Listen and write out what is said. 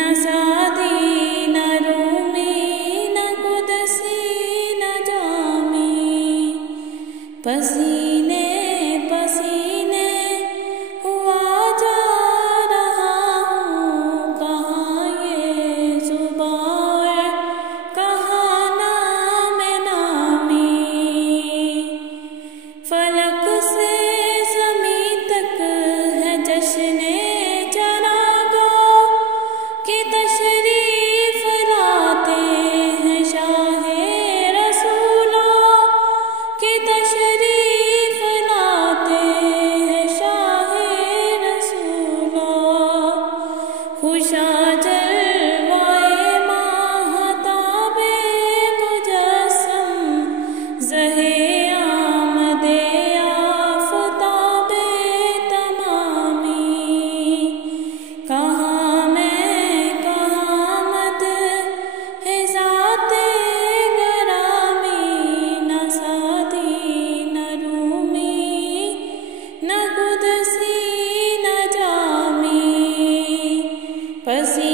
न सादी न रूमी न कुदसी न जामी, पसीने पसीने हुआ जा रहा हूँ। कहाँ ये जुबान कहाँ नाम नामी, फलक से ज़मीं तक है जश्ने चरागो कि तशरीफ लाते हैं शाहे रसूलों, कि तशरीफ लाते हैं शाहे रसूलों। खुशा जलवाए माहताबे मुजस्सम, ज़हे आमदे आफ़ताबे तमामी। कहाँ मैं कहाँ मद है ज़ाते गरामी, न सादी न रूमी न कुदसी न जामी, पसी